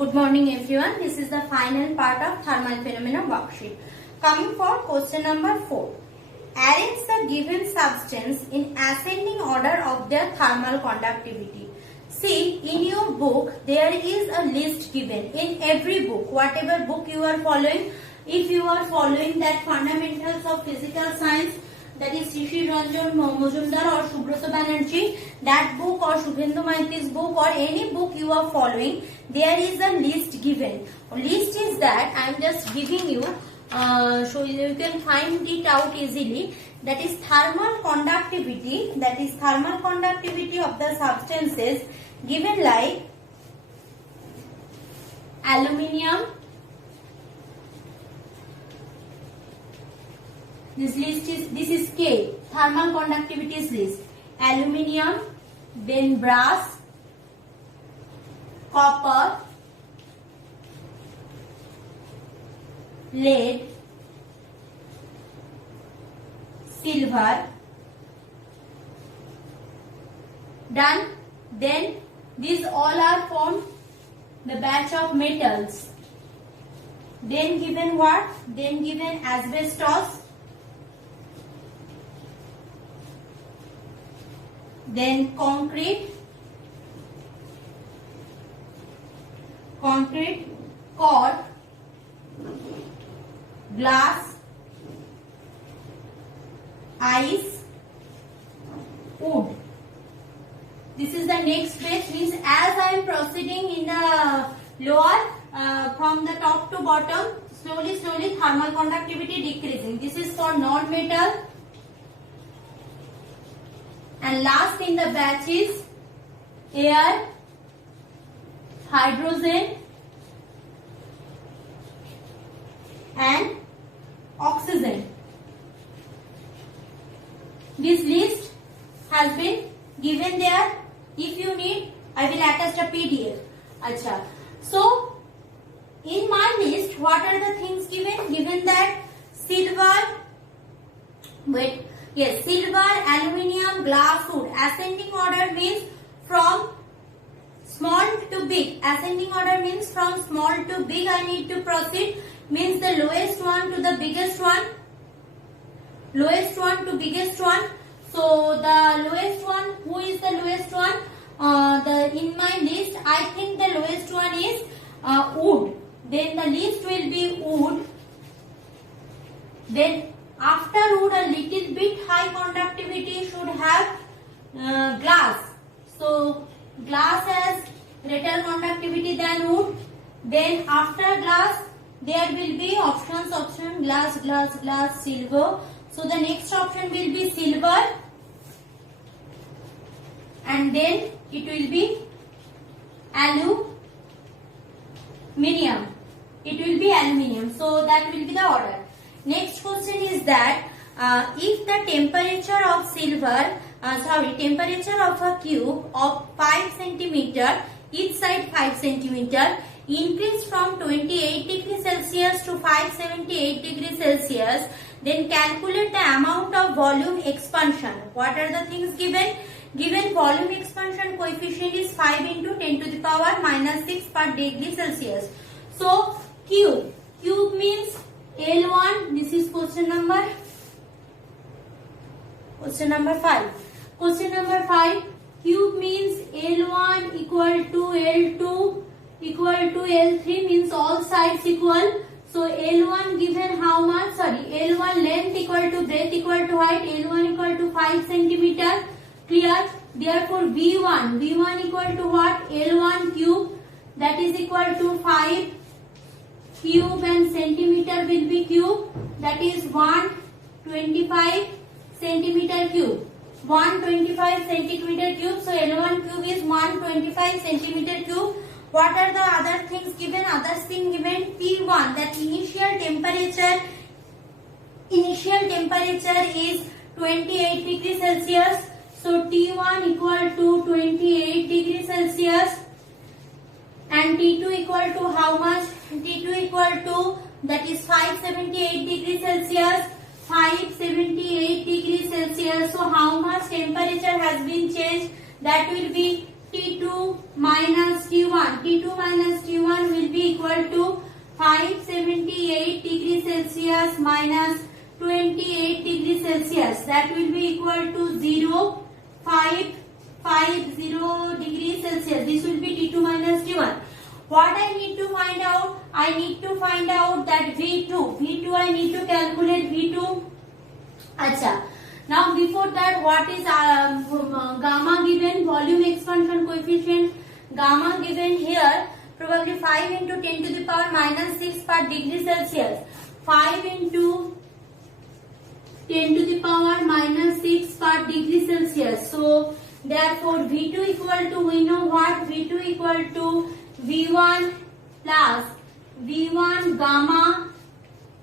Good morning everyone. This is the final part of thermal phenomena worksheet. Coming for question number 4. Arrange the given substance in ascending order of their thermal conductivity. See, in your book there is a list given. In every book, whatever book you are following, if you are following that fundamentals of physical science, that is Shishir Ranjan Majumdar or Subrata Banerjee, that book or Shubhendu Maiti's book or any book you are following, there is a list given. List is that I am just giving you so you can find it out easily. That is thermal conductivity. That is thermal conductivity of the substances given like aluminium. This is K, thermal conductivity list. Aluminium, then brass, copper, lead, silver. Done. Then these all are formed the batch of metals. Then given what? Then given asbestos. Then concrete, cord, glass, ice, wood. This is the next batch. Means as I am proceeding in the lower from the top to bottom, slowly thermal conductivity decreasing. This is for non-metal. And last in the batch is air, hydrogen and oxygen. This list has been given there. If you need, I will attach a PDF. Acha. So, in my list, what are the things given? Given that silver, silver, aluminium, glass, wood. Ascending order means from small to big. Ascending order means from small to big I need to proceed. Means the lowest one to the biggest one. Lowest one to biggest one. So the lowest one, who is the lowest one? In my list, I think the lowest one is wood. Then the least will be wood. Then after wood, a little bit high conductivity should have glass. So glass has greater conductivity than wood. Then after glass, there will be option glass, silver. So the next option will be silver, and then it will be aluminium. It will be aluminium. So that will be the order. Next question is that if the temperature of temperature of a cube of 5 cm, each side 5 cm, increased from 28 degrees Celsius to 578 degrees Celsius, then calculate the amount of volume expansion. What are the things given? Given volume expansion coefficient is 5 into 10 to the power minus 6 per degree Celsius. So cube means L1. This is question number 5. Question number 5. Cube means L1 equal to L2 equal to L3, means all sides equal. So L1 given how much? L1 length equal to breadth equal to height. L1 equal to 5 cm. Clear? Therefore V1 equal to what? L1 cube, that is equal to 5 cube, and centimeter will be cube, that is 125 centimeter cube. 125 centimeter cube. So L1 cube is 125 centimeter cube. What are the other things given? Other thing given T1, that initial temperature is 28 degrees Celsius. So T1 equal to 28 degrees Celsius, and T2 equal to how much? T2 equal to, that is 578 degrees Celsius. 578 degrees Celsius. So how much temperature has been changed? That will be T2 minus T1. T2 minus T1 will be equal to 578 degrees Celsius minus 28 degrees Celsius. That will be equal to 0.550 degrees Celsius. This will be T2 minus T1. What I need to find out? I need to find out that V2. V2 I need to calculate V2. Acha. Now before that, what is gamma given? Volume expansion coefficient. Gamma given here, probably 5 into 10 to the power minus 6 per degree Celsius. 5 into 10 to the power minus 6 per degree Celsius. So therefore V2 equal to, we know what? V2 equal to V1 plus V1 gamma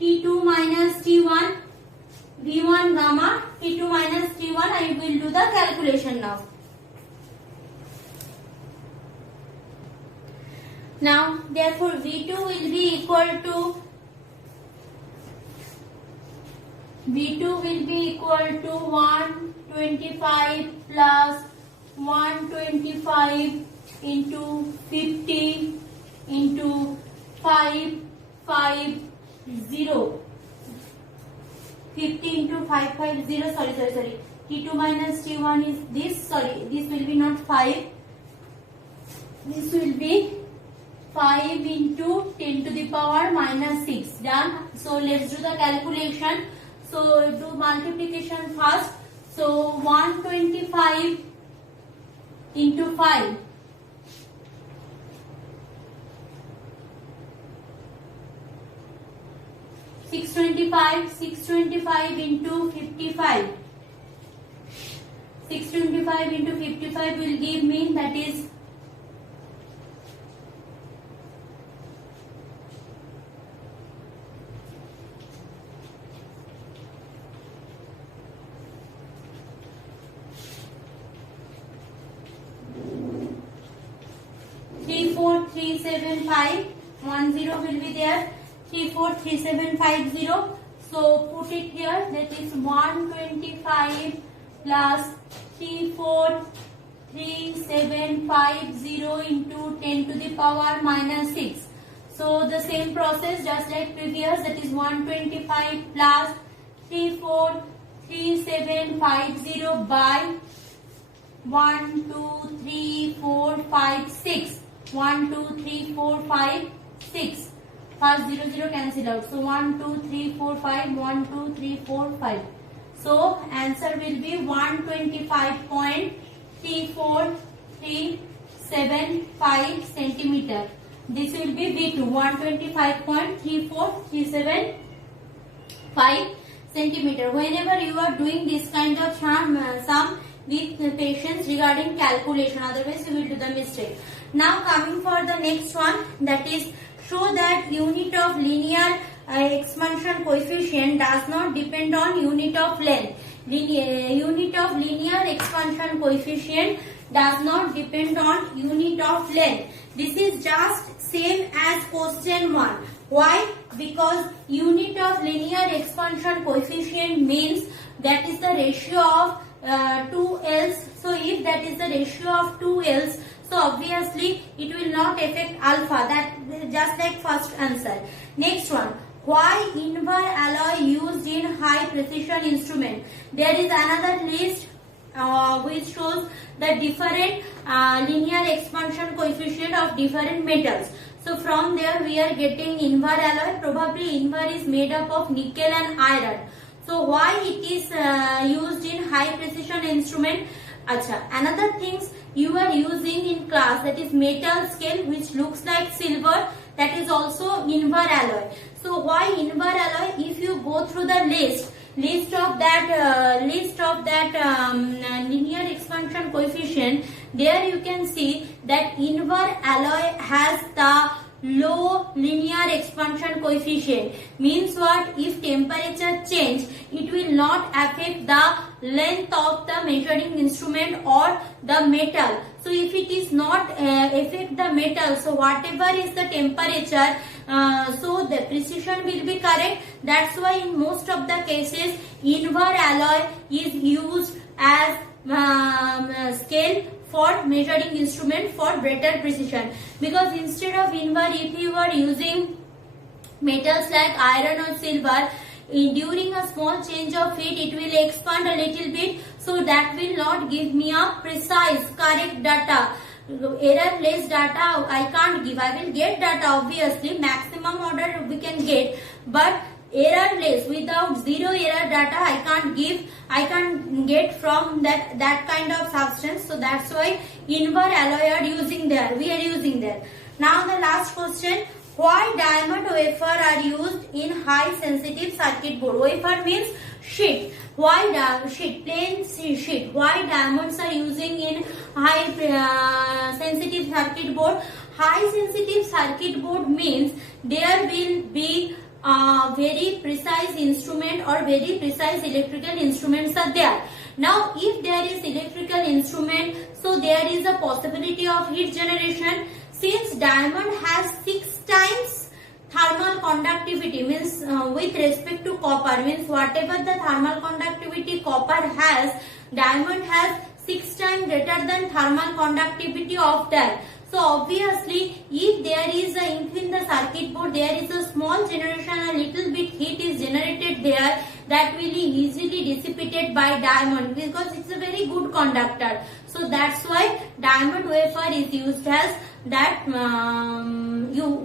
T2 minus T1. V1 gamma T2 minus T1. I will do the calculation now. Now therefore V2 will be equal to V2 will be equal to 125 plus 125 into 50 into 550. 50 into 550, sorry. T2 minus T1 is this, this will be not 5. This will be 5 into 10 to the power minus 6. Done. So let's do the calculation. So do multiplication first. So 125 into 5. 625 into 55. 625 into 55 will give me, that is 34375. 10 will be there. 343750. So put it here, that is 125 plus 3433750 into 10 to the power minus 6. So the same process just like previous, that is 125 plus 3433750 by 1, 2, 3, 4, 5, 6. 1, 2, 3, 4, 5, 6. First 0 cancel out. So 1, 2, 3, 4, 5. 1, 2, 3, 4, 5. So answer will be 125.3437 centimeter. This will be V2. 125.3437 centimeter. Whenever you are doing this kind of sum with patience regarding calculation, otherwise you will do the mistake. Now coming for the next one, that is show that unit of linear expansion coefficient does not depend on unit of length. Unit of linear expansion coefficient does not depend on unit of length. This is just same as question 1. Why? Because unit of linear expansion coefficient means that is the ratio of 2L's. So if that is the ratio of 2L's, so obviously it will not affect alpha. That just like first answer. Next one. Why invar alloy used in high precision instrument? There is another list which shows the different linear expansion coefficient of different metals. So from there we are getting invar alloy. Probably invar is made up of nickel and iron. So why it is used in high precision instrument? Acha. Another things you are using in class, that is metal scale which looks like silver, that is also invar alloy. So why invar alloy? If you go through the list of that linear expansion coefficient, there you can see that invar alloy has the low linear expansion coefficient. Means what? If temperature change, it will not affect the length of the measuring instrument or the metal. So if it is not affect the metal, so whatever is the temperature, so the precision will be correct. That's why in most of the cases invar alloy is used as scale for measuring instrument for better precision, because instead of invar, if you are using metals like iron or silver, during a small change of heat it will expand a little bit, so that will not give me a precise correct data. Errorless data I can't give. I will get data, obviously maximum order we can get, but errorless, without zero error data I can't give, I can't get from that kind of substance. So that's why invar alloy are using there, we are using there. Now the last question, why diamond wafer are used in high sensitive circuit board? Wafer means sheet. Why sheet, plain sheet? Why diamonds are using in high sensitive circuit board? High sensitive circuit board means there will be very precise instrument or very precise electrical instruments are there. Now if there is electrical instrument, so there is a possibility of heat generation. Since diamond has 6 times thermal conductivity, means with respect to copper, means whatever the thermal conductivity copper has, diamond has 6 times greater than thermal conductivity of that. So obviously if there is in the circuit board there is a small generation, a little bit heat is generated there, that will be easily dissipated by diamond, because it's a very good conductor. So that's why diamond wafer is used as that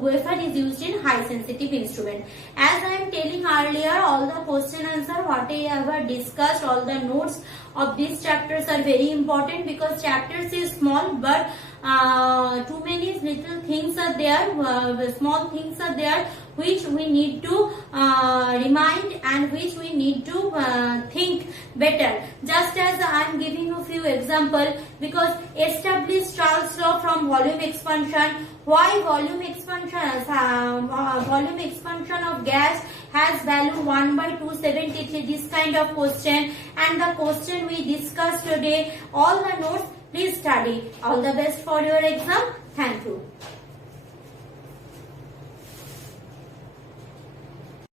wafer is used in high sensitive instrument. As I am telling earlier, all the question answer whatever discussed, all the notes of these chapters are very important, because chapters is small but too many little things are there, small things are there which we need to remind and which we need to think better. Just as I am giving a few example, because establish Charles law from volume expansion. Why volume expansion? Volume expansion of gas has value 1/273. This kind of question, and the question we discussed today. All the notes please study. All the best for your exam. Thank you.